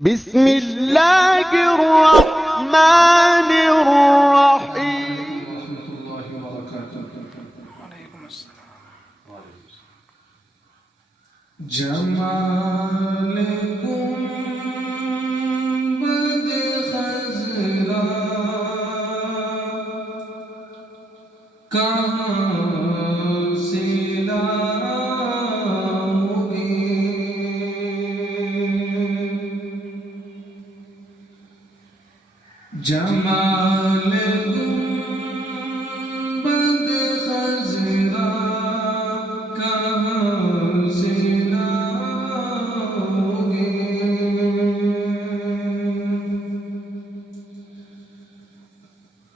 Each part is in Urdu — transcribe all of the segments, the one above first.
بسم اللہ الرحمن الرحیم ورحمۃ اللہ وبرکاتہ۔ وعلیکم السلام۔ جمال گنبد خضرا کہاں سے لاؤگے؟ جمال گنبد خضرا کہاں سے لاؤگے؟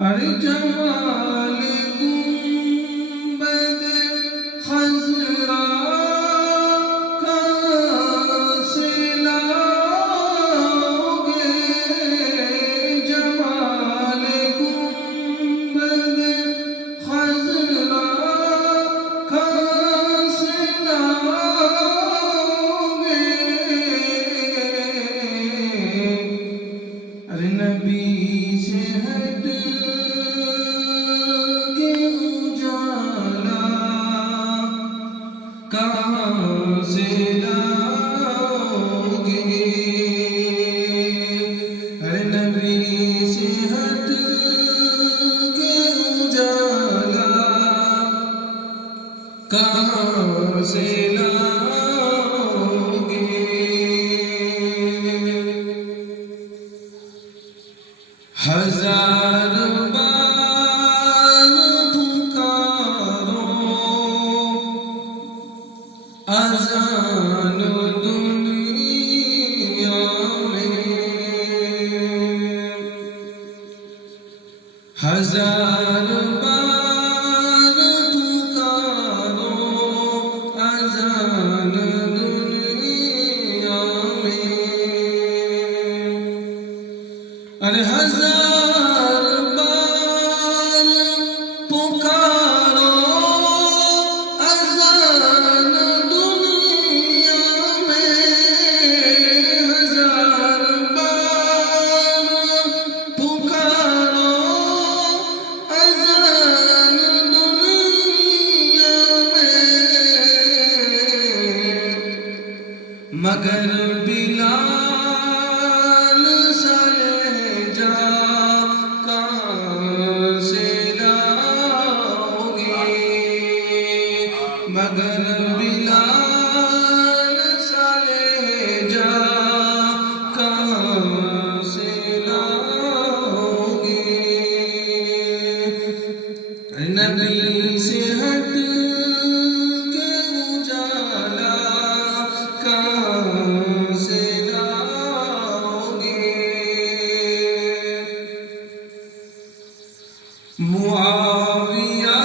ارے جمال گنبد خضرا کہاں سے لاؤگے؟ جمال گنبد خضرا کہاں سے لاؤگے؟ ارے نبی سے ہٹ کے اجالا کہاں سے لاؤگے؟ ارے نبی سے ہٹ کے اجالا کہاں سے لاؤگے؟ ہزار بار پکارو اذان دنیا میں، ہزار بار پکارو اذان دنیا میں، ارے ہزار بار پکارو اذان دنیا میں، ہزار بار پکارو اذان دنیا میں، مگر بلال سلجا کہاں سے لاؤگے؟ مگر بلال سلجا کہاں سے لاؤگے؟ نبی سے ہٹ کے اجالا کہاں سے لاؤگے؟ معاویہ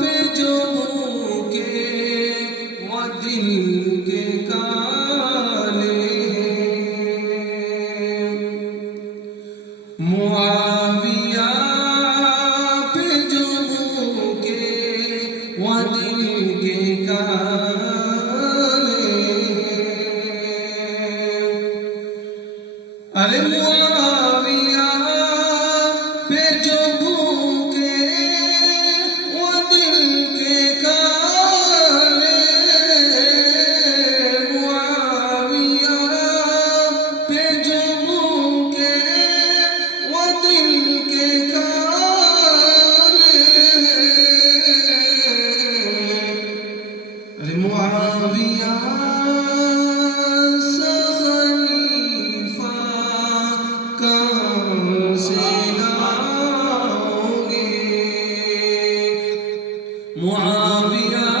پہ جو بھوکے وہ دل کے کالے ہیں، معاویہ پہ جو بھوکے وہ دل کے کالے ہیں، ارے معاویہ پہ جو بھوکے وہ دل کے کالے، معاویہ پہ جو بھوکے وہ دل کے کالے، ارے معاویہ سا خلیفہ کہاں سے لاؤگے؟ معاویہ